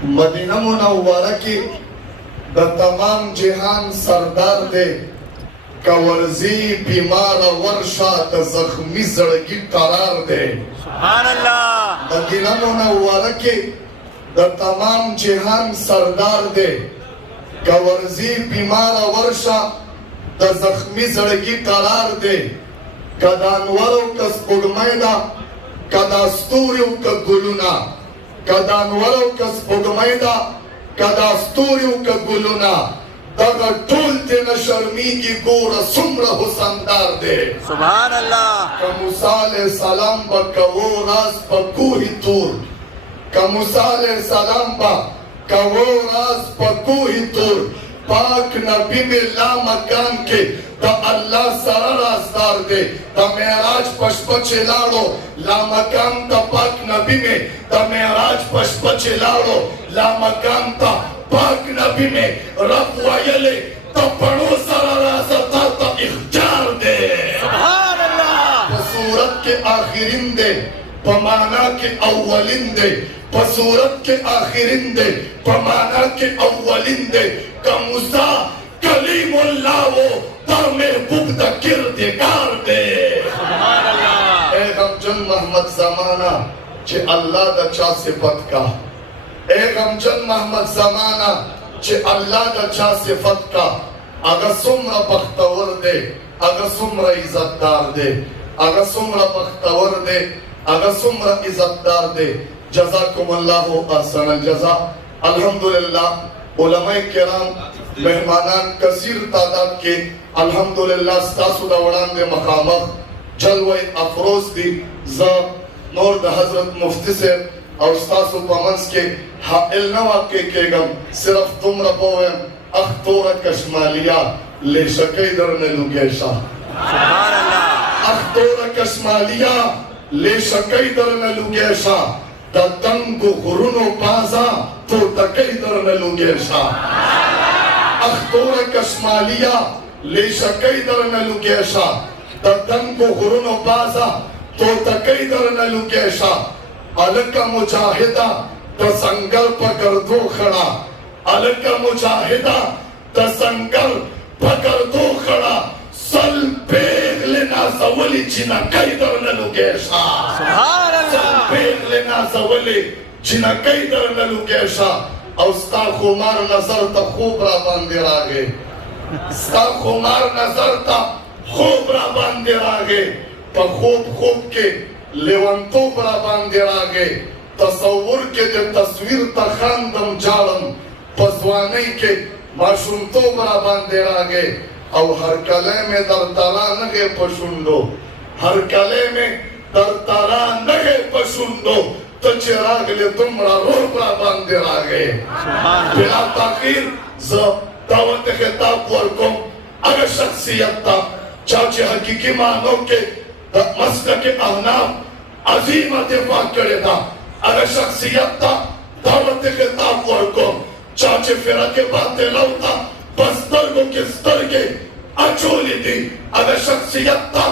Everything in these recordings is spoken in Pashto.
Medina Munawwara की द तमाम जहान सरदार दे कवर्जी बीमार वर्षा द जख्मी जड़गी करार दे। सुभान अल्लाह। मदीना मुनव्वरा की द तमाम जहान सरदार दे कवर्जी बीमार वर्षा द जख्मी जड़गी करार दे। कदानवरों कस पुगमैदा कदा स्तूरियों का गुलुना कदानवरों कस पुगमैदा कदा स्तूरियों का गुलुना दगा टोल ते न शर्मी की गोरा सुमरा हुसनदार दे। सुभान अल्लाह। कमुसाले सलाम बा कवो रास पकूही तूर कमुसाले सलाम बा कवो रास पकूही तूर पाक नबी में ला मकान के ता अल्लाह सारा रास्तार दे ता मेराज पशपचे लाड़ो ला मकाम ता पाक नबी में ता मेराज पशपचे लाड़ो ला मकाम ता पाक नबी में रब वायले ता पढ़ो सारा रास्ता ता इख्तियार दे। सुभान अल्लाह। सूरत के आखिरिन दे पमाना के अव्वलिन दे सूरत के आखिरिन दे पमाना के अव्वलिन दे कमुसा कलीमुल्लाह वो तामे बुगदा किरदिगार दे। सुभान अल्लाह। ए गमजन मोहम्मद जमाना चे अल्लाह दा चा सिफत का ए गमजन मोहम्मद जमाना चे अल्लाह दा चा सिफत का अगर सुमरा बख्तवर दे अगर सुमरा इज्जतदार दे अगर सुमरा बख्तवर दे अगर सुमरा इज्जतदार दे। जज़ाकुमुल्लाहु अहसनल जज़ा। अल्हम्दुलिल्लाह उलमाए किराम मेहमानान कसीर तादाद के अल्हम्दुलिल्लाह स्तासु दा वड़ांदे मकामत जलवे अफरोज दी ज नूर द हजरत मुफ्ती से और स्तासु पमंस के हाइल नवा के गम सिर्फ तुम रपोवे अख्तोर कश्मालिया ले शके दर ने लुगेशा। सुभान अल्लाह। अख्तोर कश्मालिया ले शके दर ने लुगेशा द तंगु गुरुनो पाजा तो तकई दर ने लुगेशा। अख्तोर कश्मालिया ले शके दर ने लुगेशा द तंगु गुरुनो पाजा तो तकई दर ने लुगेशा। अलका मुजाहिदा द संकल्प कर दो खड़ा अलका मुजाहिदा द संकल्प कर दो खड़ा सल पेग लेना सवली चिना कई दर ने लुगेशा। सुभान अल्लाह। पेग लेना सवली चिना कई दर ने लुगेशा। और स्ता खुमार नजर ता खूब रा बांधे रागे स्ता खुमार नजर ता खूब रा बांधे रागे ता खूब के लेवंतो बरा बांधे रागे तस्वुर के जे तस्वीर ता खानदम जालम पसवाने के माशूम तो बरा बांधे रागे। और हर कले में दरतारा नगे पशुंडो हर कले में दरतारा नगे पशुंडो तो चिराग ले तुमरा रोबरा बांधे रागे। बिला ताखीर ज दावत खिताब वरकुम अगर शख्सियत ता चाचे हकीकी मानो के मस्लक के अहनाफ अजीम दिफा करे था अगर शख्सियत ता दावत खिताब वरकुम चाचे फिरा के बातें लौटा बस्तर को किस तरह के अचोली थी अगर शख्सियत ता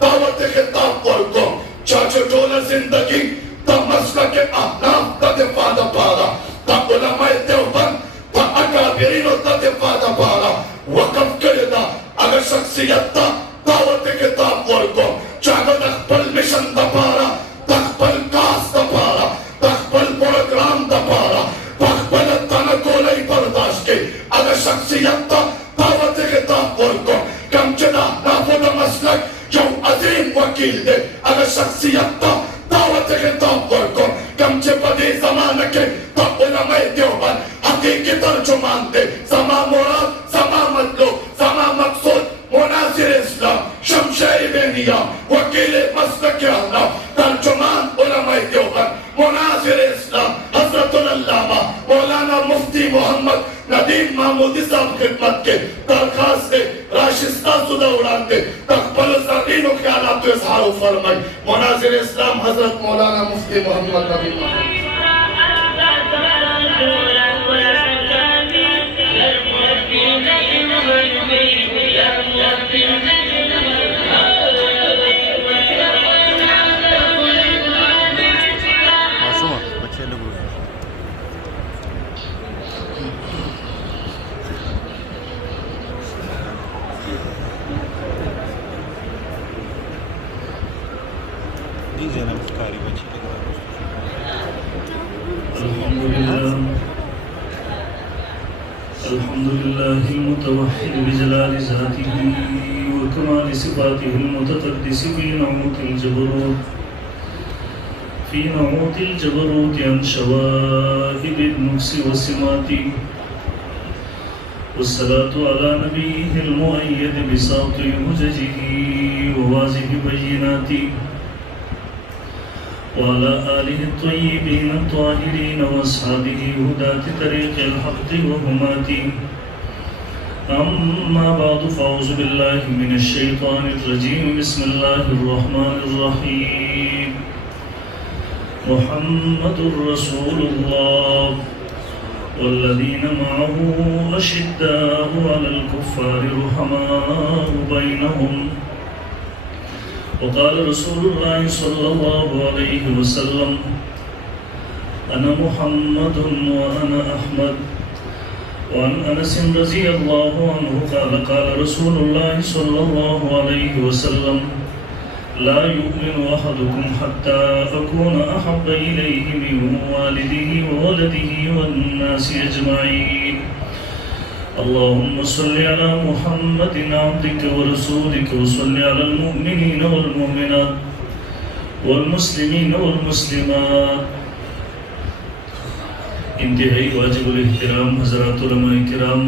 दावत खिताब वरकुम चाचे टोला जिंदगी ता मस्लक के अहनाफ ता दिफा दा पारा ता उलमाए देवबंद ता अकाबिरीन ता दिफा दा पारा वक़्फ़ करे था अगर शख्सियत ता दावत खिताब वरकुम चाहे तख्पल मिशन दा पारा तख्पल कास दा पारा तख्पल प्रोग्राम दा पारा तख्पल तना कोलाई बर्दाश्त के अगर शख्सियत ता दावत खिताब वरकुम कम चना नाफुद मसलक जो अजीम वकील दे अगर शख्सियत ता दावत खिताब वरकुम कम चे बदे ज़माने के ता उलमाए देवबंद हकीकी तर्जुमान दे ज़मा मुराद ज़मा मतलब ज़मा मकसूद मुनासिर इस्लाम शमशाई बेनिया वकील मसलक के अहनाफ तर्जुमान उलमाए देवबंद मुनासिर इस्लाम हज़रतुल अल्लामा मौलाना मुफ्ती मोहम्मद नदीम महमूदी साहब खिदमत के दरखास्त से राशिस्ता सुदा उड़ाते तकबल ज़मीन के आलात इज़हार फरमाई मुनासिर इस्लाम हज़रत मौलाना मुफ्ती मोहम्मद नदीम الحمد لله المتوحد بجلال ذاته وكمال صفاته المتقدس في نعوت الجبروت عن شواهد النفس والسمات، والصلاة على نبيه المؤيد بساط حججه وواضح بيناته، وعلى آله الطيبين الطاهرين وأصحابه هداة طريق الحق وهماته. أما بعد فأعوذ بالله من الشيطان الرجيم. بسم الله الرحمن الرحيم. محمد رسول الله والذين معه أشداء على الكفار رحماء بينهم. وقال رسول الله صلى الله عليه وسلم: أنا محمد وأنا أحمد. وعن أنس رضي الله عنه قال: قال رسول الله صلى الله عليه وسلم: لا يؤمن أحدكم حتى أكون أحب إليه من والده وولده والناس أجمعين. اللهم صل على محمد عبدك ورسولك، وصل على المؤمنين والمؤمنات والمسلمين والمسلمات. انتهائی واجب الاحترام حضرات علماء کرام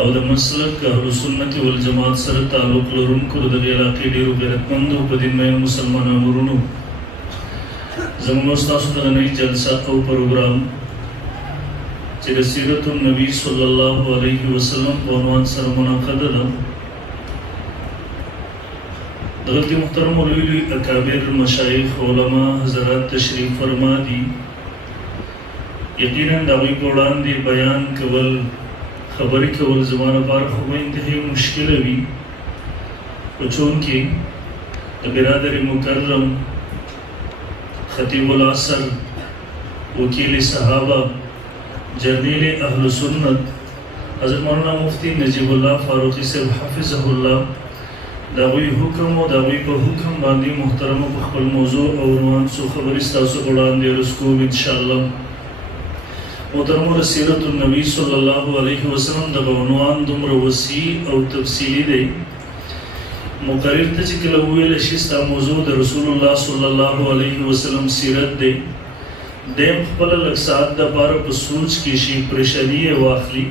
او د مسلک اهل سنت والجماعت سره تعلق لرونکو د دې علاقې ډیرو غیرتمندو په دین مې مسلمانانو ورونو، زموږ تاسو ته نوې جلسه او پروګرام چې د سیرت النبی صلی الله علیه وسلم په عنوان سره منعقده ده. دغلته محترم لوی اکابر مشایخ علما حضرات تشریف فرما دي. یقینا د هغوی په وړاندې بیان کول، خبرې کول زما لپاره خو به انتهایی مشکله وي، په چونکې د برادر مکرم خطیب العصر، وکیل صحابه، جرنیل اهل سنت حضرت مولانا مفتی نجیب الله فاروقی صاحب حفظه الله، د هغوی حکم او د هغوی په حکم باندې محترمه په خپل موضوع او عنوان څو خبرې ستاسو په وړاندې عرض کوم انشاءالله. محترمو، سیرت النبی صلی الله علیه وسلم دغه عنوان دومره وسیع او تفصیلي دی، مقرر ته چې کله وویل شي ستا موضوع د رسول الله صلی الله علیه وسلم سیرت دی، دیم خپله لږ ساعت دپاره په سوچ کې شي، پریشاني یې واخلي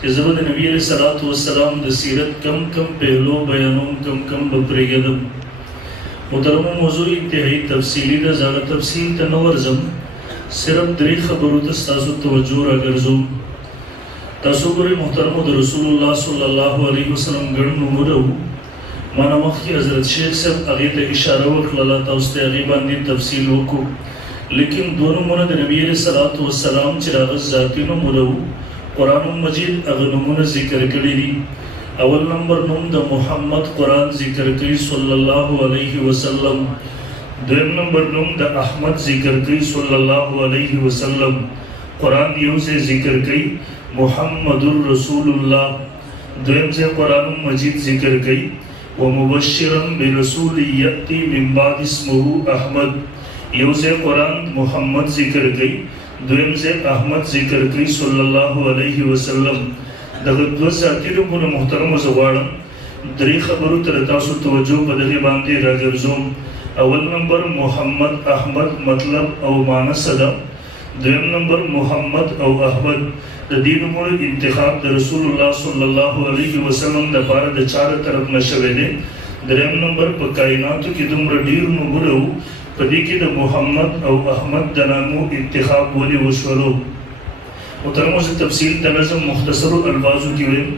چې زه به د نبي علیه صلات وسلام د سیرت کم پهلو بیانوم، کم به پرېږدم. محترمو، موضوع انتهایی تفصیلي ده، زه هغه تفصیل ته نه ورځم، صرف درې خبرو ته ستاسو توجه راګرځوم. تاسو ګورئ محترمو، د رسول الله صلی الله علیه وسلم ګڼ نومونه وو. ما نه مخکې حضرت شیخ صاحب هغې ته اشاره وکړله، تاسو ته هغې باندې تفصیل وکړو، لیکن دوه نومونه د نبي علیه صلات وسلام چې د هغه ذاتي نومونه وو، قرآن مجید هغه نومونه ذکر کړي دي. اول نمبر نوم د محمد قرآن ذکر کوي صلی الله علیه وسلم. دویم نمبر نوم د احمد ذکر کوي صلی الله علیه وسلم. قرآن یو ځای ذکر کوي محمد رسول الله، دویم ځای قرآن مجید ذکر کوي ومبشرا برسول یأتی من بعد اسمه احمد. یو ځای قرآن محمد ذکر کوي، دویم ځای احمد ذکر کوي صلی الله علیه وسلم. دغه دوه ذاتي نومونه محترمو زه غواړم درې خبرو ته د تاسو توجه په دغې باندې راګرځوم. اول نمبر محمد احمد مطلب او معنی څه ده؟ دویم نمبر محمد او احمد د دې نومونو انتخاب د رسول الله صلی الله علیه وسلم دپاره د چا د طرف نه شوی دی؟ دریم نمبر په کائناتو کې دومره ډېر نومونه وو، په دې کې د محمد او احمد د نامو انتخاب ولې وشولو؟ محترمو، زه تفصیل ته نظم مختصرو الفاظو کې ویم.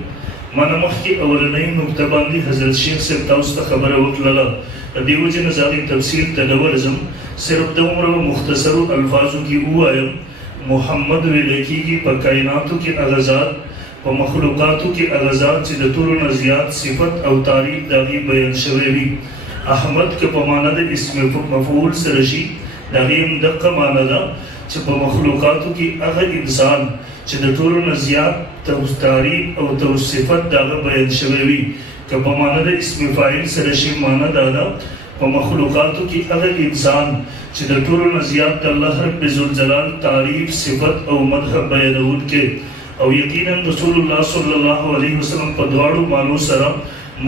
ما نه مخکې اولنۍ نکته باندې حضرت شیخ صاحب تاسو ته خبره وکړله، د دې وجې نه زه هغې تفصیل ته نه ورځم، صرف دومره مختصرو الفاظو کې ووایم. محمد ویلی کېږي په کائناتو کې هغه ذات، په مخلوقاتو کې هغه ذات چې د ټولو نه زیات صفت او تعریف د هغې بیان شوی وي. احمد که په معنا د اسم مفعول سره شي، د هغې هم دقه معنا ده چې په مخلوقاتو کې هغه انسان چې د ټولو نه زیات تعریف او صفت د هغه بیان شوی وي. که په معنا د اسم فاعل سره شي، معنا دا ده په مخلوقاتو کې هغه انسان چې د ټولو نه زیات د الله رب ذوالجلال تعریف صفت او مدح بیانونکی او یقینا رسول الله صلی الله علیه وسلم په دواړو معنو سره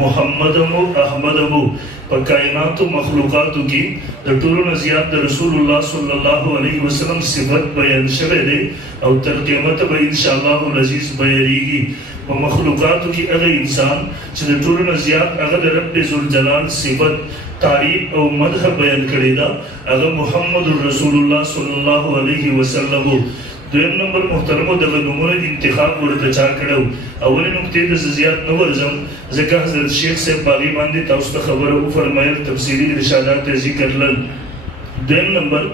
محمد او احمد او په کائناتو مخلوقاتو کې د ټولو نه زیات د رسول الله صلی الله علیه وسلم صفت بیان شوی دی او تر قیامت به ان شاء الله العزیز بیانېږي. په مخلوقاتو کې هغه انسان چې د ټولو نه زیات هغه د رب ذوالجلال صفت تعریف او مدح بیان کړی دا هغه محمد رسول الله صلی الله علیه وسلم. دویم نمبر محترمو دغه نومونو انتخاب ورته چا کړو. اولې نقطې ته زیات نه ورځم ځکه حضرت شیخ صاحب باغی باندې تاسو ته خبره وفرمایل تفصیلي ارشادات ذکر کړل. دویم نمبر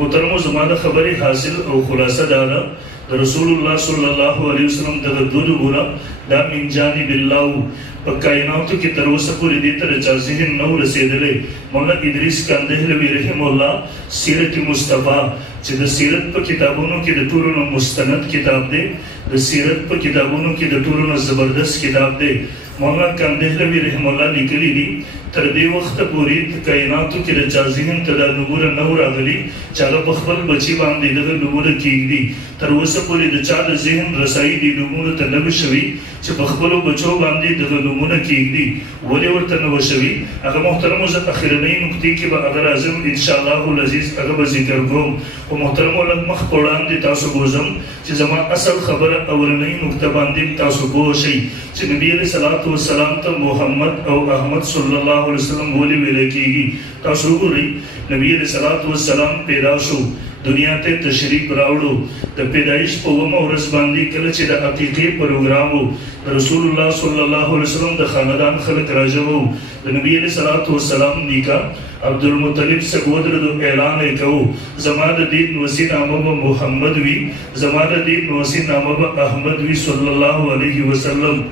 محترمو زما د خبرې حاصل او خلاصه دا ده د رسول الله صلی الله علیه وسلم دغه دود ګوره دا من جانب الله په کائناتو کې تر اوسه پورې دې ته چا ذهن نه رسېدلی. مولا ادریس کاندهلوي رحم الله سیرت مصطفی چې د سیرت په کتابونو کې د ټولو نه مستند کتاب دی، د سیرت په کتابونو کې د ټولو نه زبردست کتاب دی. مولا کاندهلوي رحم الله لیکلي دي تر دې وخته پورې کائناتو کې د چا ذهن ته دا نمونه نه راغلي چې هغه په خپل بچي باندې دغه نمونه کېږدي. تر اوسه پورې د چا د ذهن رسایي دې نمونو ته نه وي شوي چې په خپلو بچو باندې دغه نمونه کېږدي. ولې ورته نه وه شوي؟ هغه محترمو زه اخرنۍ نقطې کې به هغه راځم ان شاء الله العزیز هغه به ذکر کوم. خو محترمو لږ مخ په وړاندې تاسو بوځم چې زما اصل خبره اولنۍ نقطه باندې تاسو پوه شئ چې نبي علیه صلات وسلام ته محمد او احمد صلی الله علیه وسلم ولې ویل کېږي. تاسو وګورئ نبي علیه صلات وسلام پیدا شو، دنیا ته تشریف راوړو. د پیدایش په اومه ورځ باندې کله چې د عقیقې پروګرام و د رسول الله صلی الله علیه وسلم د خاندان خلک راجمع وو. د نبي علیه صلات وسلام نکاح عبدالمطلب څخه ودرېدو، اعلان یې کوو زما د دې نوسي نامه به محمد وي، زما د دې نوسي نامه به احمد وي صلی الله علیه وسلم.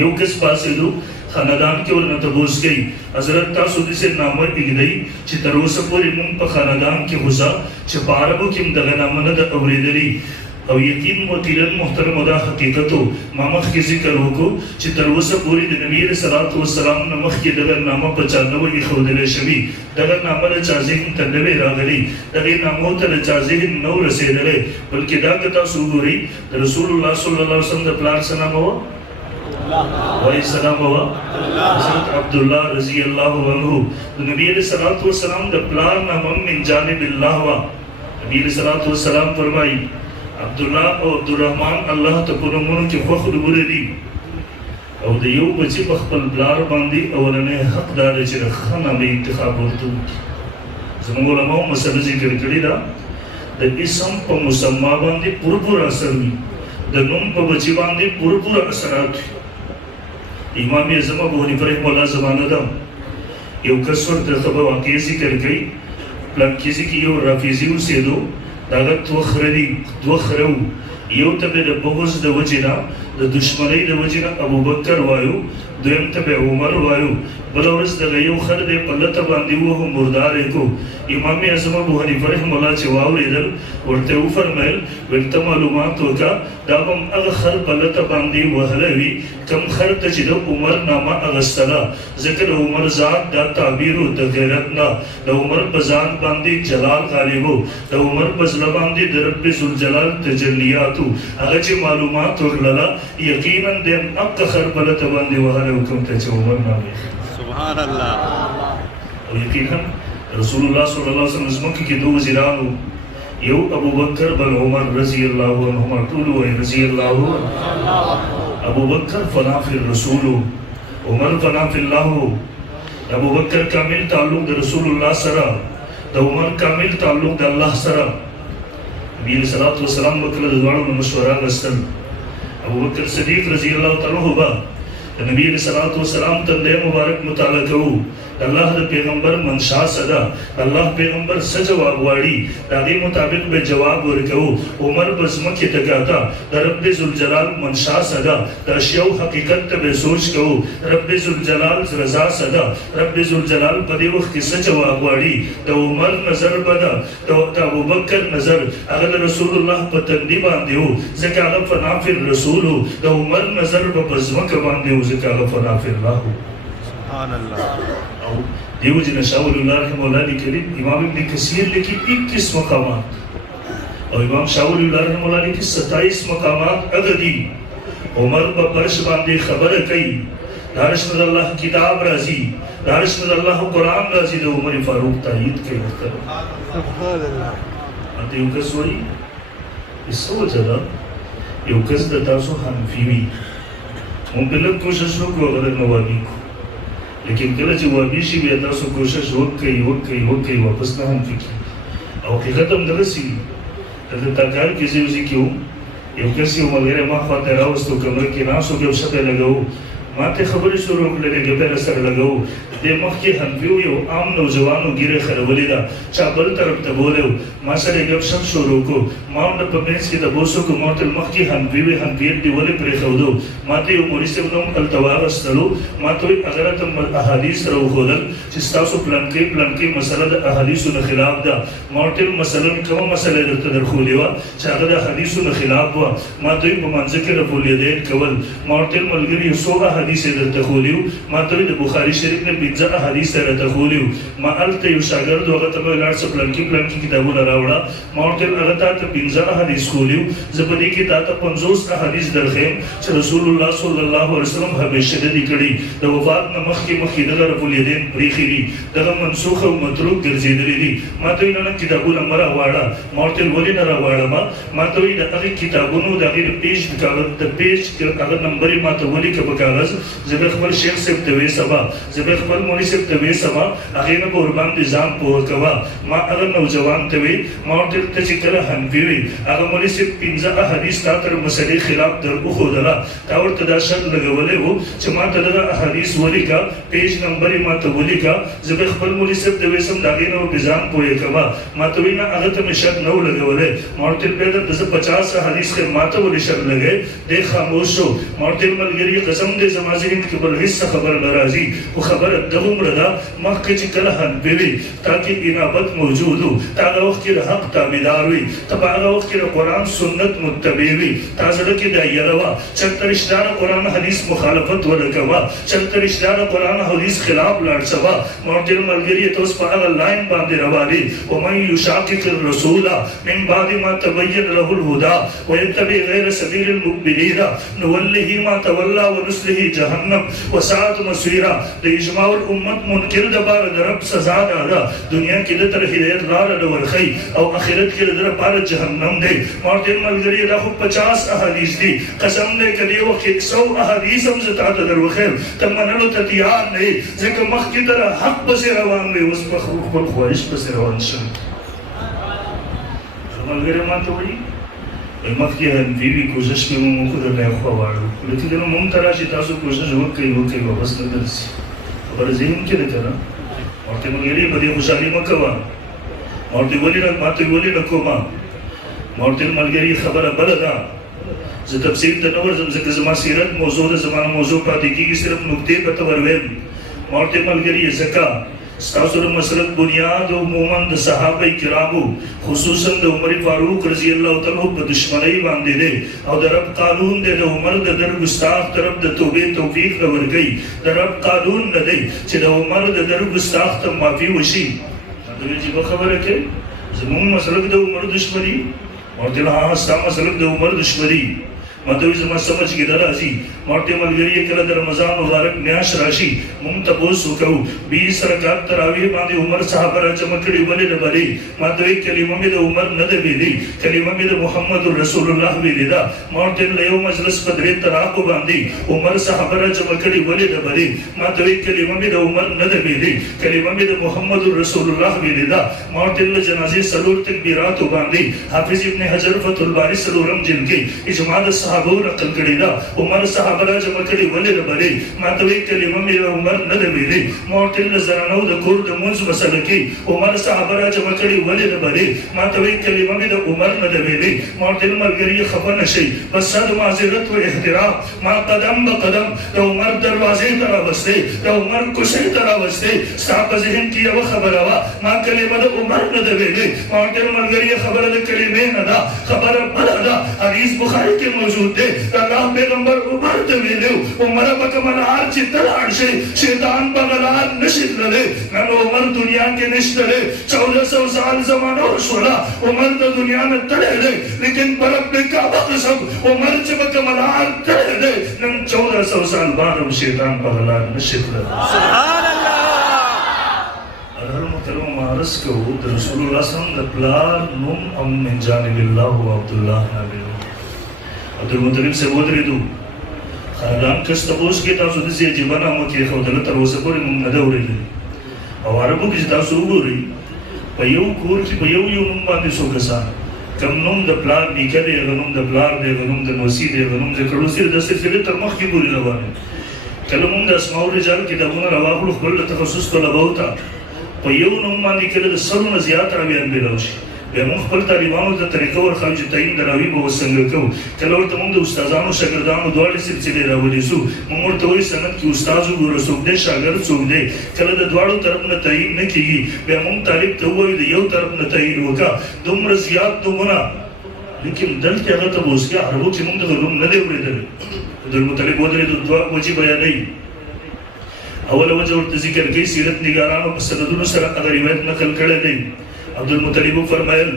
یو کس پاسېدو خاندان کې ورنه تپوس کوي حضرت تاسو داسې نامه ایږدئ چې تر اوسه پورې مونږ په خاندان کې غوسه چې په عربو کې هم دغه نامه نه ده اورېدلې. او یقین وکیلا محترمو دا حقیقت و ما مخکې ذکر وکړو چې تر اوسه پورې د نبي علیه صلات وسلام نه مخکې دغه نامه په چا نه وه ایښودلی شوي، دغه نامه د چا ذهن ته نه وې راغلي، دغې نامو ته د چا ذهن نه و رسېدلی. بلکې دا که تاسو وګورئ د رسول الله صلی الله علیه وسلم د پلار څه نامه وه؟ وای سلام و حضرت عبدالله رضی الله عنه. د نبی علیہ الصلوۃ والسلام د پلار نامه من جانب الله وا. نبی علیہ الصلوۃ والسلام فرمایي عبدالله او عبدالرحمن الله ته په نومونو کې خوښ ډوبره دي او د یو بچي په خپل پلار باندې اولنی حق دا دی چې د ښه نامې انتخاب ورته وکړي. زموږ علماو مسله ذکر کړې ده د اسم په مسما باندې پوره اثر وي، د نوم په بچي باندې پوره اثرات وي. امام اعظم ابو حنیفه رحمه الله زمانه ده یو کس ورته خبر واقع ذکر کوي پلانکیزي کې یو رافیزي اوسېدو، د هغه دوه خره وو. یو ته به د بغض د وجې نه د دشمنۍ د وجې نه ابوبکر وایو، دویم ته به عمر وایو. بله ورځ دغه یو خر دی په لته باندې ووهو مردار یې کو. امام اعظم ابو حنیفه رحمه الله چې واورېدل ورته وفرمیل ویل ته معلومات وکړه دا به هم هغه خر په لته باندې وهلی وي کوم خر ته چې د عمر نامه اخیستله، ځکه د عمر ذات دا تعبیر و د غیرت نه، د عمر په ځان باندې جلال غالب و، د عمر په زړه باندې د رب ذوالجلال تجلیات و. هغه چې معلومات ورلله یقینا د هغه خر په لته باندې وهلی و کوم ته چې عمر نامه. سبحان الله. او یقینا رسول الله صلی الله علیه وسلم زموږ کې دوه وزیرانو، یو ابوبکر بل عمر رضی الله عنهما، ټول وایي رضی الله. ابوبکر فنا فی الرسول، عمر فنا فی الله. ابوبکر کامل تعلق د رسول الله سره، د عمر کامل تعلق د الله سره. نبی علیہ الصلوۃ والسلام وکړه د دواړو مشوره غوښتل. ابوبکر صدیق رضی الله تعالی عنہ د نبی علیہ الصلوۃ والسلام تندی مبارک مطالعه کوو، د الله د پیغمبر منشا څه ده، الله پیغمبر څه جواب غواړي د هغې مطابق به جواب ورکوو. عمر به ځمکې ته کاته د رب ذوالجلال منشا څه ده، د اشیاو حقیقت ته به سوچ کوو، رب ذوالجلال رضا څه ده، رب ذوالجلال په دې وخت کې څه جواب غواړي. د عمر نظر به ده، د ابوبکر نظر هغه د رسول الله په تندي باندې و ځکه هغه فنا فی الرسول و، د عمر نظر به په ځمکه باندې و ځکه هغه فنا فی الله و. سبحان الله. او دیو جن شاہ ولی اللہ رحمہ اللہ لیکلی امام ابن کثیر لکی 21 مقامات اور امام شاہ ولی اللہ رحمہ اللہ لکی 27 مقامات عددی عمر پرش باندے خبر کئی دارش مد اللہ کتاب رازی دارش مد اللہ قرآن رازی دو عمر فاروق تایید کے محترم آتے یو کس وئی اس سو جدا یو کس دتاسو حنفیوی ممکن کوشش ہو کو اگر نوابی کو لیکن کله چې وابي شي بیا تاسو کوشش وکړئ واپس نه هم فکر او حقیقت هم درسي دلته تا کار کې زه اوسې کېو یو کس یو ملګری ما خواته راوستو کمره کې ناست و بیا شپه لګوو ما ته خبرې شروع کړلې ګپې راسره لګوو د مخکې حنفیو یو عام نوجوانو ګیره خرولې ده چا بل طرف ته بولی و ما سره ګپ شپ شروع کړو ما هم په منځ کې تپوس وکړو ما ورته مخکې حنفیت دې ولې پرېښودو ما ته یو مولوي صاحب نه هم هلته واغستلو ما ته وایي اگر راته احادیث راوښودل چې ستاسو پلانکۍ مسله د احادیثو نه خلاف ده ما ورته مثلا کومه مسله درته درښودې وه چې هغه د احادیثو نه خلاف وه ما ته وایي په مانځه کې رفع الیدین کول ما ورته ملګري یو څو احادیث یې درته ښودي وو ما ته وایي د بخاري شریف نه 15 احادیث یې راته ښودي وو ما هلته یو شاګرد و هغه ته مې ولاړ څه پلانکي کتابونه راوړه ما ورته ویل هغه تا ته 15 احادیث ښودي وو زه په دې کې تا ته 50 احادیث درښیم چې رسول الله صلی الله علیه وسلم همیشه دې کړي د وفات نه مخکې دغه رفع الیدین پرېښي دي دغه منسوخ او متروک ګرځېدلي دي ما ته ویل نه کتابونه مه راواړه ما ورته ویل ولې نه راواړم ما ته وایي د هغې کتابونو د هغې د پیج هغه نمبر یې ما ته ولیکه په کاغذ زه به خپل شیخ صاحب ته وې سبا زه به خپل مولوي صاحب ته وې سبا هغې نه به ورباندې ځان پوه کوه ما هغه نوجوان ته وې ما ورته ته چې کله حنفي وې هغه مولوي صاحب 15 احادیث تا تر مسلې خلاف در وښودله تا ورته دا شرط لګولی و چې ما ته دغه احادیث ولیکه پیج نمبر یې ما ته ولیکه زه به خپل مولوي صاحب ته وې سم د هغې نه به ځان پوه کوه ما ته وایي نه هغه ته مې شرط نه و لګولی ما ورته ویل بیا درته زه 50 احادیث خیر ما ته ولې شرط لګی دی خاموش شو ما ورته ویل ملګري قسم دی زما ذهن کې بل هېڅ خبره نه راځي خو خبره دغومره ده مخکې چې کله حنفي وي تا کې انابت موجود و تا هغه وخت کې د حق تابعدار وي ته په هغه وخت کې د قرآن سنت متبع وي تا زړه کې دا یره وه چېرته رښتیا د قرآن حدیث مخالفت ونه کوه چېرته رښتیا د قرآن حدیث خلاف لاړ شه وه ما ورته ویل ملګري ته اوس په هغه لاین باندې روان یې ومن یشاقق الرسول من بعد ما تبین له الهدى ويتبع غير سبيل المؤمنين نوله ما تولى ونصله جهنم وساعت مصيرا د اجماع الامت منکر د بار د رب سزا ده دنیا کې د تر هدایت لار د ورخی او اخرت کې د بار جهنم دی مارتن ملګری دا خو 50 احادیث دي قسم دې کړي او 100 احادیث هم زتا ته دروخم ته منلو ته تیار نه ځکه مخکې در حق بس روان وي اوس په خپل خواهش بس روان شم ملګری ما ته وایي مخکې حنفي وي کوشش مې مو وکړو درنه یې خوا واړو لیکن مونږ ته راشي تاسو کوشش وکړئ واپس نه درځي خبره ذهن کې ده که نه ما ورته ملګري په دې خوشحالي مه کوه ما ورته ولې نه کومه ما ورته ملګري خبره بله ده زه تفصیل ته نه ورځم ځکه زما سیرت موضوع ده زما موضوع پاتې کېږي صرف نقطې به ته ورویم ما ورته ملګري ځکه ستاسو د مسلک بنیاد عموما د صحابه کرامو خصوصا د عمر فاروق رضی الله تعالی په دشمنی باندې دی او د رب قانون دی د عمر د در ګستاخ طرف د توبې توفیق ورکړي د رب قانون نه دی چې د عمر د در ګستاخ ته معافي وشي دا چې خبره کوي زموږ مسلک د عمر دشمنی ورته ها ستا مسلک د عمر دشمنی مدوی زما سمجھ کې درازي مارته ملګری کله د رمضان مبارک میاش راشي مونږ ته پوسو کو 20 رکعات تراویح باندې عمر صاحب را جمع کړي ولې نه بلی مدوی کلمه مې د عمر نه دی ویلي کلمه مې د محمد رسول الله ویلي دا مارته له یو مجلس په درې تراکو باندې عمر صاحب را جمع کړي ولې نه بلی مدوی کلمه مې د عمر نه دی ویلي کلمه مې د محمد رسول الله ویلي دا مارته له جنازې سلور تکبیرات باندې حافظ ابن حجر فتح الباری سلورم جلد کې اجماع صحابو نقل کړي دا عمر صحابه را جمع کړي ولې نه بلې ما ته وایي کلمه مې عمر نه ده ویلې ما ورته ویل زرانو د کور د لمونځ مسله کې عمر صحابه را جمع کړي ولې نه بلې ما ته وایي کلمه مې د عمر نه ده ویلې ما ورته ویل ملګري خفه نه شئ بس صد معذرت و احترام ما قدم به قدم د عمر دروازې ته راوستې د عمر کوڅې ته راوستې ستا په ذهن کې یوه خبره وه ما کلمه د عمر نه ده ویلې ما ورته ویل ملګري خبره د کلمې نه ده خبره بله ده حدیث بخاری کے موجود دے اللہ پیغمبر عمر ته ویلو عمر بکملار چې تلاړ شي شیطان بغلار نشد لري نن عمر دنیا کې نشته لري 1400 سال زمانہ شولا عمر د دنیا میں تړل دی لیکن پر خپل کعبه قسم عمر چې بکملار تړل دی نن 1400 سال بعد شیطان بغلار نشد لري سبحان الله اگر محترم عرض کو رسول اللہ صلی اللہ علیہ وسلم د پلار نوم ام من جانب الله و عبدالله نبی عبدالمطلب سے ودرېدو خاندان کس تپوس کې تاسو داسې عجیبه نامه کېښودله تر اوسه پورې موږ نه ده اورېدلې او عربو کې چې تاسو وګورئ په یو کور کې په یو نوم باندې څو کسان کم نوم د پلار نیکه دی هغه نوم د پلار دی هغه نوم د نوسي دی هغه نوم د کړوسي د سلسلې تر مخکې پورې روان دي کله موږ د اسماء الرجال کتابونه راواخلو خپل تخصص طلبه ته په یو نوم باندې کله د سرونه زیات راویان میلاو شي بیا موږ خپل طالبانو ته طریقه ورښیو چې تعین د راوي به څنګه کوو کله ورته موږ د استادانو شاګردانو دواړې سلسلې راولیسو موږ ورته وایو سند کې استاد وګوره څوک دی شاګرد څوک دی کله د دواړو طرف نه تعین نه کېږي بیا موږ طالب ته ووایو د یو طرف نه تعین وکړه دومره زیات نومونه لیکن دلته هغه ته به اوس کې عربو کې موږ دغه نوم نه دی اورېدلی عبدالمطلب ودرېدو دوه وجې بیانوي اوله وجه ورته ذکر کوي سیرت نګارانو په سندونو سره هغه روایت نقل کړی دی عبدالمطلب فرمایل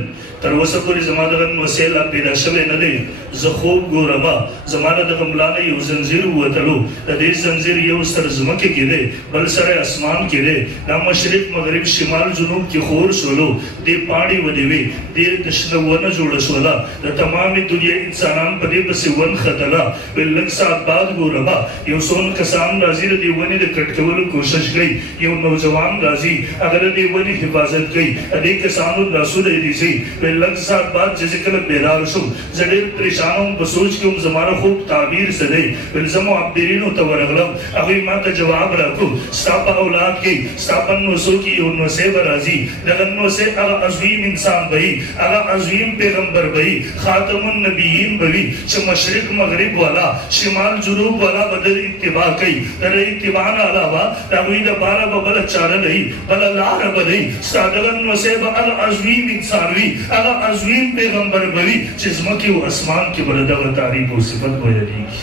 تر اوسه پورې زما دغه نوسی لا پیدا شوی نه دی زه خوب ګورم زما نه دغه ملا نه یو زنځیر ووتلو د دې زنځیر یو سر ځمکې کې دی بل سر اسمان کې دی دا مشرق مغرب شمال جنوب کې خور شولو دې پاڼې ونیوې دې د شنه ونه جوړه شوله د تمامې دنیا انسانان په دې پسې ون ختله ویل لږ ساعت بعد ګورم یو څو کسان راځي د دې ونې د کټ کولو کوشش کوي یو نوجوان راځي هغه د دې ونې حفاظت کوي دې کسانو لاسونه یې نیسي لږ ساعت بعد چې کله بیدار شو زه ډېر پریشان وم په سوچ کې وم زما خوب تعبیر څه دی ویل زه معبرینو ته ورغلم هغوی ما ته جواب راکړو ستا په اولاد کې ستا په نوسو کې یو نوسی به راځي دغه نوسی هغه عظیم انسان به وي هغه عظیم پیغمبر به وي خاتم النبیین به وي چې مشرق مغرب والا شمال جنوب والا به د اتباع کوي د اتباع نه علاوه د هغوی دپاره به بله چاره نه وي بله لاره به نه وي ستا دغه نوسی به هغه عظیم انسان وي هغه عظیم پیغمبر به وي چې ځمکې او اسمان کې به دغه تعریف او صفت بیانېږي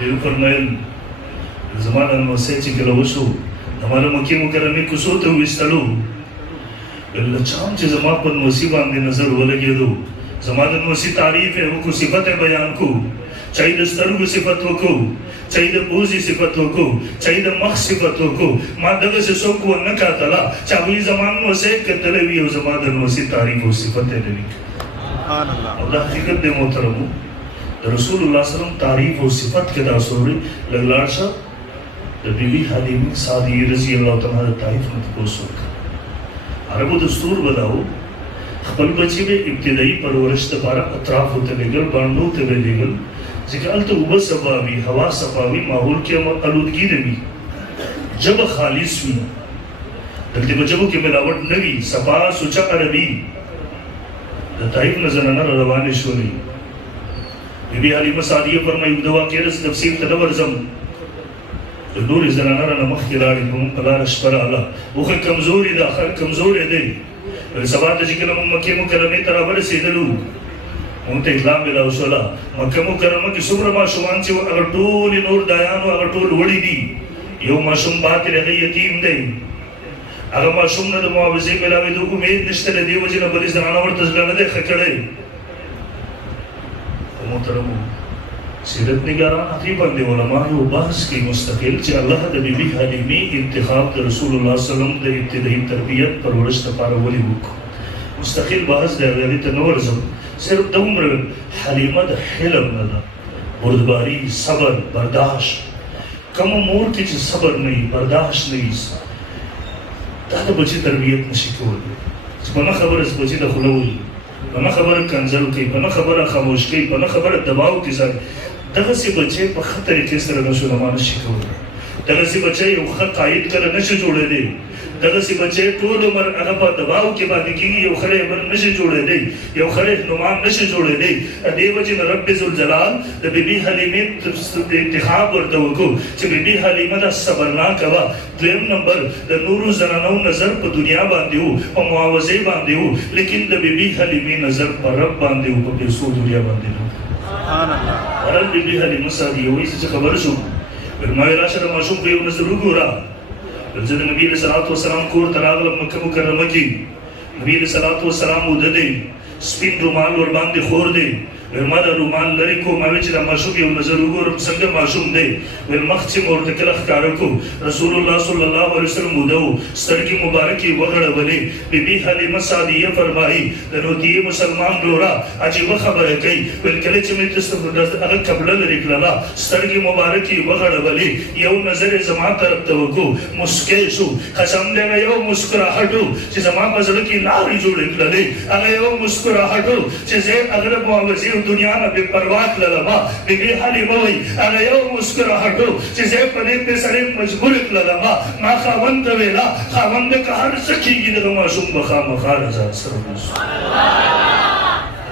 دوی فرمایل زما د نوسی چې کله وشو زما د مکې مکرمې کوڅو ته وویستلو ویل چا چې زما په نوسي باندې نظر ولګېدو زما د نوسي تعریف یې وکړو صفت یې بیان کړو چا یې د سترګو صفت وکړو چا یې د پوزې صفت وکړو چا یې د مخ صفت وکړو ما دغسې څوک ونه کتله چې هغوی زما نوسی کتلی وي او زما د نوسي تعریف او صفت یې نه وي او دا حقیقت دی محترمو د رسول الله صلی الله علیه وسلم تعریف او صفت کې تاسو اورئ لږ لاړ شه د بیبي حلیمه سعدیه رضی الله تعالی د تعریف نه تپوس وکړه عربو دستور بداو خپل بچی به ابتدایي پرورش دپاره اطرافو ته لېږل بانډو ته به لېږل ځکه هلته اوبه صفا وي هوا صفا وي ماحول کې الودګي نه وي ژبه خالص وي دلته په ژبو کې ملاوټ نه وي صفا سوچه عربي د طایف نه زنانه روانې شولې بیبي حلیمه سعدیه فرمایي د واقعې د تفصیل ته نه ورځم د نورې زنانه رانه مخکې لاړې په موږ په لاره شپه راغله اوښه کمزورې ده خر کمزوری دی سبا ته چې کله موږ مکې مکرمې ته راورسېدلو موږ ته اطلاع میلاو شوله مکه مکرمه کې څومره ماشومان چې هغه ټولې نور دایانو هغه ټول وړي دي یو ماشوم پاتې دی هغه یتیم دی هغه ماشوم نه د معاوضې میلاوېدو امید نشته د دې وجې نه بلې زنانه ورته زړه نه دی ښه کړی محترمو سیرت نگاران عقیب باندې علماء یو بحث کوي مستقل چې الله د بیبي حلیمې انتخاب د رسول الله صلی الله علیه وسلم د ابتدایي تربیت پرورش لپاره ولې وکړو مستقل بحث دی هغې ته نه ورځم صرف دومره حلیمه د حلم نه ده بردباري صبر برداشت کومه مور کې چې صبر نه وي برداشت نه وي دا د بچي تربیت نشي کولی چې په نه خبره بچي د خوله وي په نه خبره کنځل کوي په نه خبره خاموش کوي په نه خبره دباو کې ځای دغسې بچی په ښه طریقې سره نشو رما نشي کولی دغسې بچی یو ښه قاید کله نشي جوړېدی دغسې بچی ټول عمر هغه په دباو کې باندې کېږي یو خړی بل نشي جوړېدی یو خړی نومان نشي جوړېدی دې وجې نه رب ذوالجلال د بیبي حلیمې انتخاب ورته وکړو چې بیبي حلیمه دا صبرناکه وه دویم نمبر د نورو زنانو نظر په دنیا باندې و په معاوضې باندې و لیکن د بیبي حلیمې نظر په رب باندې و په پیسو دنیا باندې و ورل بیبي حلیمه سادي وایي چې خبر شو فرمایي راشه د ماشوم په یو نظر وګوره زه د نبي علیه صلات وسلام کور ته راغلم مکه مکرمه کې نبي علیه صلات وسلام وده دی سپین رومال ورباندې خور دی ویل ما دا رومال لرې کو ما ویل چې دا ماشوم یو نظر وګورم څنګه ماشوم دی ویل مخ چې مې ورته کله ښکاره کړو رسول الله صلی الله علیه وسلم وده و سترګې مبارکې وغړولې بیبي حلیمه سعدیه فرمایي د نوتیې مسلمان ورورا عجیبه خبره کوي ویل کله چې مې هغه قبله لرې کړله سترګې مبارکې وغړولې یو نظر یې زما طرف ته وکړو مسکی شو قسم دی هغه یو مسکراهټ و چې زما په زړه کې لارې جوړې کړلې هغه یو مسکراهټ و چې زه هغه د معاوضې دنیا نه بے پروا کړلم بیبي حلیمه وایي هغه یو مسکراهټ و چې زه په دې پې سړی مجبور کړلم ما خاوند ته ویله خاونده که هر څه کېږي دغه ماشوم به خامخا د ځان سره ونیسو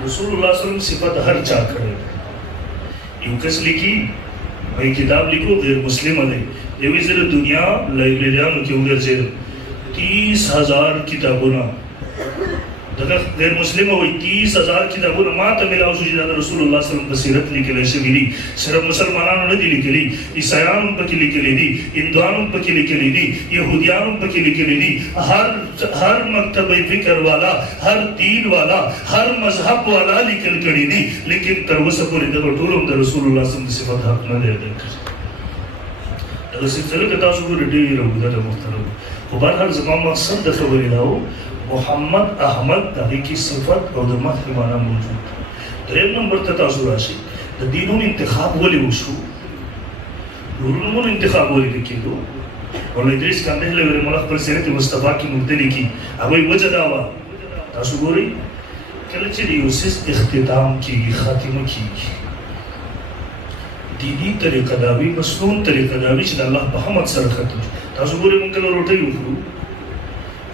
رسول الله صلی الله صفت هر چا کړی یو کس لیکي وایي کتاب لیکو غیر مسلمه دی یوې زه د دنیا لایبرریانو کې وګرځېدم 30,000 کتابونه دغه غیر مسلمه وایي 30,000 کتابونه ما ته میلاو شو چې دا د رسول الله صلی الله علیه وسلم په سیرت لیکلی شوي دي صرف مسلمانانو نه دي لیکلي عیسایانو هم پکې لیکلي دي هندوانو هم پکې لیکلي دي یهودیانو هم پکې لیکلي دي هر مکتبه فکر والا هر دین والا هر مذهب والا لیکل کړي دي لیکن تر اوسه پورې دغه ټول هم د رسول الله صلی الله علیه وسلم د صفت حق نه دی ادا کړی دغه سلسله که تاسو ګورئ ډېره اوږده ده محترم خو بهرحال زما مقصد د خبرې دا و محمد احمد دغه کې صفت او د مدح معنا موجود دریم نمبر ته تاسو راشئ د دې نوم انتخاب ولې وشو نورو نومونو انتخاب ولې نه کېدو مولانا ادریس کاندهلي ویل مولا خپل سیرت مصطفی کې موږ ته لیکي هغوی وجه دا وه تاسو ګورئ کله چې د یو څیز اختتام کېږي خاتمه کېږي دیني طریقه دا وي مسنون طریقه دا وي چې د الله په حمد سره ختم تاسو ګورئ موږ کله روټۍ وخورو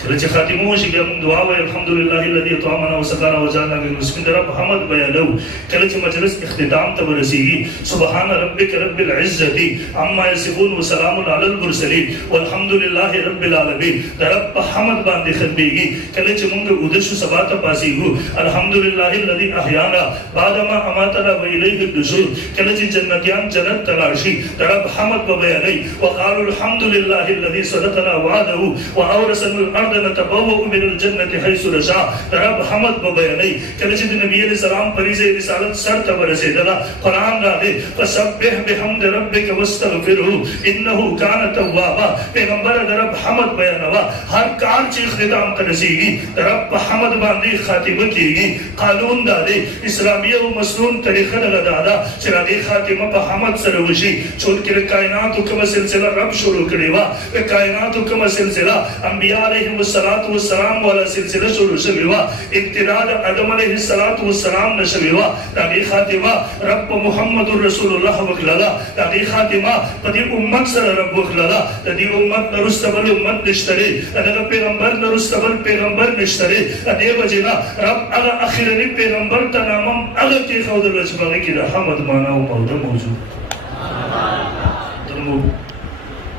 کله چې خاتمه وشي بیا موږ دعا وایو الحمدلله الذي اطعمنا وسقانا وجعلنا من المسلمين د رب حمد بیانو کله چې مجلس اختتام ته ورسیږي سبحان ربک رب العزة عما یصفون وسلام علی المرسلین والحمد لله رب العالمین د رب په حمد باندې ختمېږي کله چې موږ اوده شو سبا ته پاسېږو الحمدلله الذي احیانا بعدما اماتنا والیه النشور کله چې جنتیان جنت ته لاړ شي د رب حمد به بیانوي وقالوا الحمد لله الذي صدقنا وعده واورثنا الارض نتبوأ من الجنة حيث نشاء رب حمد به بیانوي کله چې د نبی علیه السلام فریضه رسالت سر ته ورسېدله قرآن راغی فسبح بحمد ربک واستغفره انه کان توابا پیغمبر د رب حمد بیانوه هر کار چې اختتام ته رسېږي د رب په حمد باندې خاتمه کېږي قانون دا دی اسلامیه او مسنون طریقه دغه دا ده چې د هغې خاتمه په حمد سره وشي چونکې د کائناتو کومه سلسله رب شروع کړې وه د کائناتو کومه سلسله انبیا علیهم السلام والا سلسله شروع شوې وه ابتدا د آدم علیه السلام نه شوې وه د هغې خاتمه رب په محمد رسول الله وکړله د هغې خاتمه په دې امت سره رب وکړله د دې امت نه وروسته بل امت نشته دی د دغه پیغمبر نه وروسته بل پیغمبر نشته دی د دې وجې نه رب هغه اخرني پیغمبر ته نامه هم هغه کېښودله چې په هغې کې د حمد معنا او موده موجود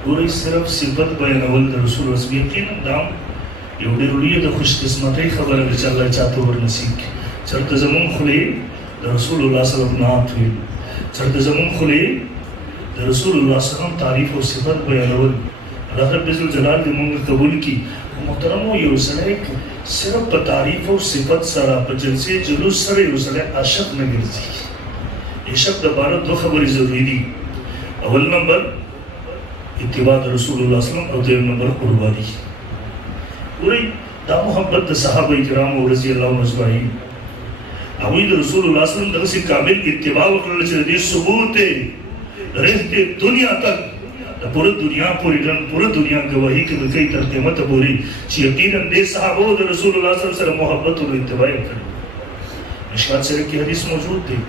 ګورئ صرف صفت بیانول د رسول رسم یقینا دا یو ډېر لویه د خوشقسمتۍ خبره ده چې الله چاته ورنصیب کړي چېرته زمونږ خولې د رسول الله صلی الله علیه وسلم نعت ویل چېرته زمونږ خولې د رسول الله صلی الله علیه وسلم تعریف او صفت بیانول الله رب الجلال دې مونږ قبول کړي محترمو یو سړی صرف په تعریف او صفت سره په جلسې جلوس سره یو سړی عاشق نه ګرځي عشق دپاره دوه خبرې ضروري دي اول نمبر اتباع رسول الله صلی الله علیه وسلم او دویم نمبر قرباني ګورئ دا محبت د صحابه کرامو رضی الله عنهم اجمعین هغوی د رسول الله صلی الله علیه وسلم دغسې کامل اتباع وکړله چې د دې ثبوت دی رهتے دنیا تک د پوره دنیا پورې پوره دنیا ګواهي کوي تر قیامته پورې چې یقینا دې صحابو د رسول الله صلی الله علیه وسلم محبت او اتباع یې کړې مشکات شریف کې حدیث موجود دی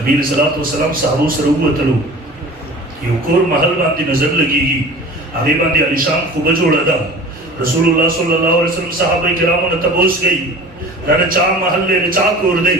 نبی علیه الصلاة والسلام صحابو سره ووتلو یو کور محل باندې نظر لګېږي هغې باندې عالیشان خوبه جوړه ده रसूलुल्लाह सल्लल्लाहु अलैहि वसल्लम सहाबा किराम ने तबूस गई दादा चा महल्ले ने चा कोर दे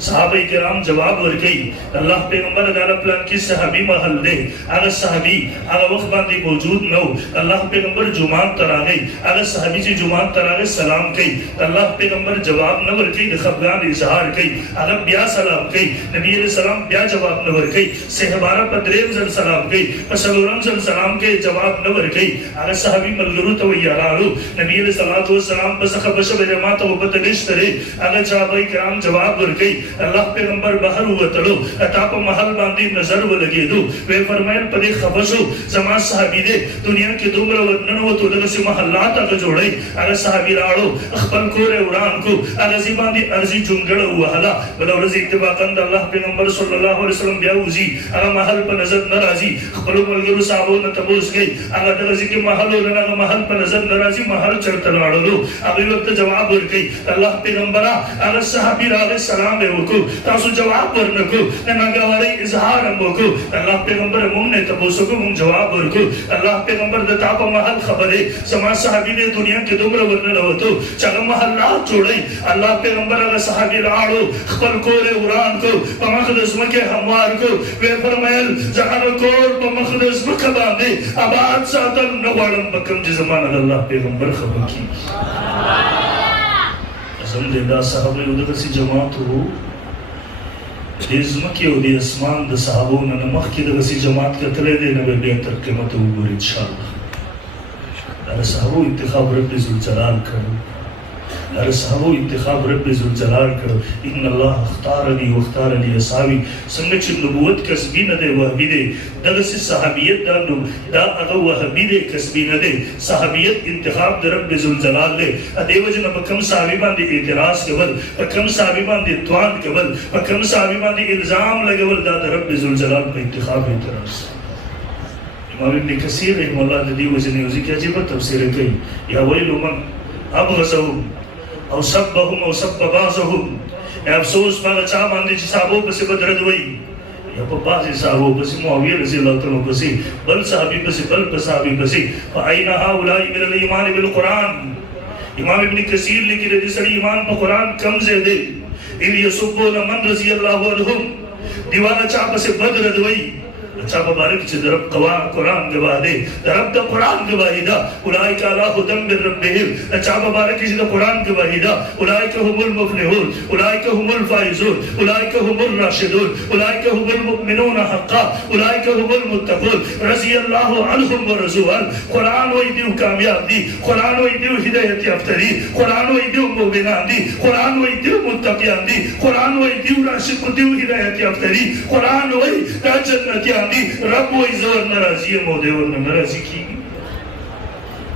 सहाबा किराम जवाब वर गई अल्लाह पैगंबर दादा प्लान की सहाबी महल दे अगर सहाबी अगर वक्त बांधी मौजूद न हो अल्लाह पैगंबर जुमात तरा गई अगर सहाबी जी जुमात तरा गई सलाम कई अल्लाह पैगंबर जवाब न वर गई खफगान इजहार कई अगर ब्या सलाम कई नबी अलैहि सलाम ब्या जवाब न वर गई सहबारा पदरेम जल सलाम कई पसलुरम जल सलाम के जवाब न वर गई अगर सहाबी मलगरू तो यारालो नबी अलैहि सलातो सलाम बस खबश बेरमा तो बतलिश तरे अगर सहाबा किराम जवाब वर गई अल्लाह पैगंबर बाहर हुआ तलो अताप महल बांधी नजर वो लगे दो वे फरमाए पदे खबशो जमा सहाबी दे दुनिया के दुमरा वदन हो तो लगे से महल्लात अगर जोड़े अगर सहाबी लाड़ो अखबल कोरे उड़ान को अगर जिबांधी अर्जी जुंगड़ हुआ हला बोला रजी इत्तेफाकन अल्लाह पैगंबर सल्लल्लाहु अलैहि वसल्लम ब्याउजी अगर महल पर नजर नाराजी खबलो मलगरू साहबो न तबूस गई अगर दरजी के महल हो ना महल पर नजर नाराजी महल चढ़ता लाड़ो लो अभी वक्त जवाब वर गई अल्लाह पैगंबरा अगर सहाबी राले सलाम को तासु जवाब वरन को ना गवारे इजहार को अल्लाह पैगंबर मुंह ने तबूसो को मुंह जवाब वर को अल्लाह पैगंबर द ताप महल खबरे समा सहाबी ने दुनिया के दुमरा वरन लो तो चग महल्ला छोड़े अल्लाह पैगंबर अगर सहाबी लाड़ो खबल कोरे उरान को मखदस मके हमवार को वे फरमायल जहान कोर प मखदस मके बांधे आबाद सातन नवालम बकम जे जमान अल्लाह पैगंबर खबर की अल्हम्दुलिल्लाह साहबे उधर से जमात हो देज़मकी और दे आसमान द साहबों ने नमक की दगसी जमात का तले दे नबे बेहतर कीमत उबर इंशाअल्लाह अरे साहबों इंतखाब रब्बे ज़ुल जलाल करो अरे साहबों इंतखाब रब्बे ज़ुल जलाल करो इन्न अल्लाह अख्तारनी व अख्तारनी असावी संगच नबूवत कसबी न दे वहबी दे दगसी सहाबियत दानो दा अगर वहबी दे कसबी न दे सहाबियत इंतखाब दे रब्बे ज़ुल जलाल ले अदेवजन बकम साहबी बांधे इतिराज़ कबल बकम साहबी बांधे त्वान कबल बकम साहबी बांधे इल्ज़ाम लगवल दा रब्बे ज़ुल जलाल पे इंतखाब इतिराज़ इमाम इब्न कसीर रहमतुल्लाह ने दी वजह ने उसी क्या अजीब तफसीर कही या वैलु मन अबग़ज़हुम और सब्बहुम और सब्ब बाज़हुम अफसोस पागा चा मांदी साहबों पे से बदरद वही या पर बाज़ी साहबों पे से मुआविया रज़ी अल्लाह तआला पे से बल साहबी पे से बल साहबी पे से फ़अयना हाउलाई मिनल ईमान बिल कुरान इमाम इब्न कसीर लिखी रहती सड़ी ईमान पर कुरान कम से दे इल यसुब्बुना मन रज़ी अल्लाहु अन्हुम दीवाना चा पे से बदरद वही अच्छा मुबारक से दरब कुरान गवाह दे दरब द कुरान गवाहिदा उलाइका अला हुदम मिर रब्बिहिम अच्छा मुबारक से कुरान गवाहिदा उलाइका हुमुल मुफ्लिहून उलाइका हुमुल फाइजून उलाइका हुमुल राशिदून उलाइका हुमुल मुमिनून हक्का उलाइका हुमुल मुत्तक़ून रज़ी अल्लाहु अन्हुम व रज़ूअन कुरान वही दियो कामयाब दी कुरान वही दियो हिदायत याफ्तरी कुरान वही दियो मुमिनान दी कुरान वही दियो मुत्तक़ियान दी कुरान वही दियो राशिद दियो हिदायत याफ्तरी कुरान वही जन्नतियान रब वो इज़्ज़त नाराज़ी है मोदे और नाराज़ी की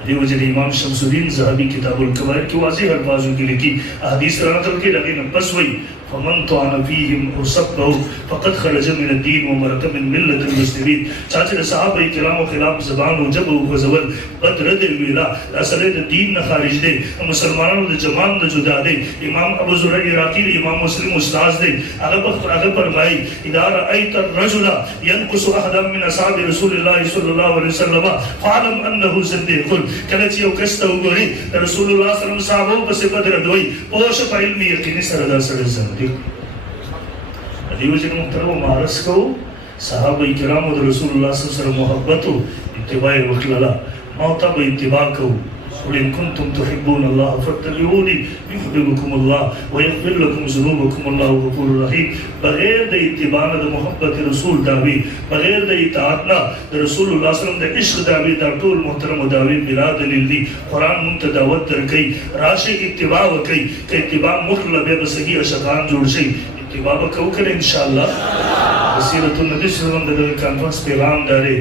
देवजन इमाम शमसुद्दीन ज़हाबी किताबुल कबाइर की वाज़ेह अल्फाज़ों की लिखी हदीस रनतल के लगे न बस वही फमन तआन फीहिम और सब्बहु फ़क़द खरज मिन अद-दीन व मरक मिन मिल्लतिल मुस्लिमीन चाचे सहाबा किराम के खिलाफ ज़बान हो जब वो ज़वल बदर दे वेला असले दीन न खारिज दे मुसलमानों दे जमान द जुदा दे इमाम अबू ज़ुरैर इराक़ी इमाम मुस्लिम उस्ताद दे अगर फरमाई इदा रअयत ar-रजुला यनकुसु अहदम मिन असहाबि रसूलिल्लाह सल्लल्लाहु अलैहि वसल्लम फ़अलम अन्नहु ज़िद्दीक़ुन कलची ओ कस्ता उगोरी रसूलुल्लाह सल्लल्लाहु अलैहि वसल्लम साहबों पर से बदर दोई पोश पर इल्मी यकीनी सरदा सरद अदीवजन मुहतरम मारस को सहाबा किराम और रसूलुल्लाह सल्लल्लाहु अलैहि वसल्लम मोहब्बत इत्तिबाए वखलला मौता बे इत्तिबा को इन कुंतुम तुहिब्बूनल्लाह फत्तबिऊनी युहिब्बुकुमुल्लाह व यग़फिर लकुम ज़ुनूबकुम अल्लाहु गफूरुर रहीम बगैर द इत्तिबा द मोहब्बत रसूल दावी बगैर द इताअत द रसूलुल्लाह सल्लल्लाहु अलैहि वसल्लम द इश्क दावी द टोल मुहतरम दावी बिला दलील दी कुरान मुंतदावत कर कई राशि इत्तिबा व कई के इत्तिबा मुखलब बसही अशकान जोड़ से इत्तिबा को करे इंशाअल्लाह सीरतुन नबी सल्लल्लाहु अलैहि वसल्लम द कॉन्फ्रेंस पैगाम दारे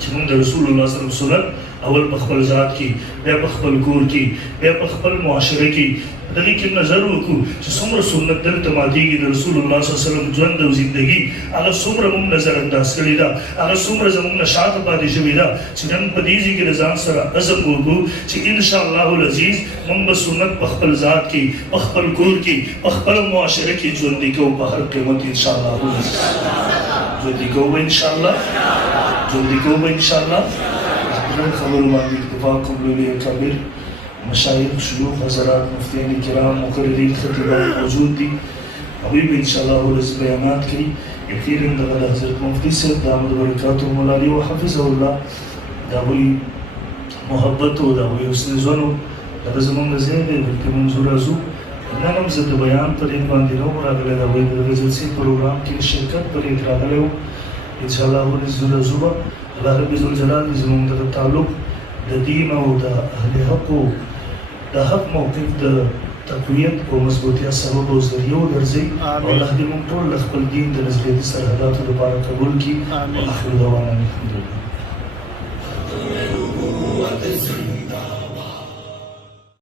जिन रसूलुल्लाह सल्लल्लाहु अलैहि वसल्लम अवल बखबल ज़ात की बे बखबल कूर की बे बखबल मुआशरे की दली की नज़र को सुमर सुन्नत दल तमादी की रसूलुल्लाह सल्लल्लाहु अलैहि वसल्लम जंद जिंदगी अगर सुमर मुम नजर अंदाज करीदा अगर सुमर जमुम नशात बादी शवीदा चिरन पदीजी के रज़ान सरा अज़म को ची इंशाअल्लाहुल अज़ीज़ मुम सुन्नत बखबल ज़ात की बखबल कूर की बखबल मुआशरे की जंदी को बहर क़यामत इंशाअल्लाह जंदी को इंशाअल्लाह जंदी को इंशाअल्लाह درې خبرو باندې اتفاق کوم لوی کبیر مشایخ شيوخ حضرات مفتیان کرام مقررین خطیبان موجود دي هغوی به انشاءالله ولس بیانات کوي یقینا دغه د حضرت مفتي صاحب دامت برکاته مولالی وحفظه الله د هغوی محبت او د هغوی حسن ژوند دغه زموږ د ځای دی بلکې منظور راځو نن هم زه د بیان په دې باندې نه وم راغلی د هغوی د دغه جلسې پروګرام کې شرکت په دې راغلی وم انشاءالله منظور راځو به الله رب ذوالجلال دې زموږ دغه تعلق د دین او د اهل حقو د حق موقف د تقویت او مضبوطیا سبب او ذریعه وګرځي او الله دې موږ ټول د خپل دین د نظریاتي سرحداتو لپاره قبول کړي واخر دعوانا الحمدلله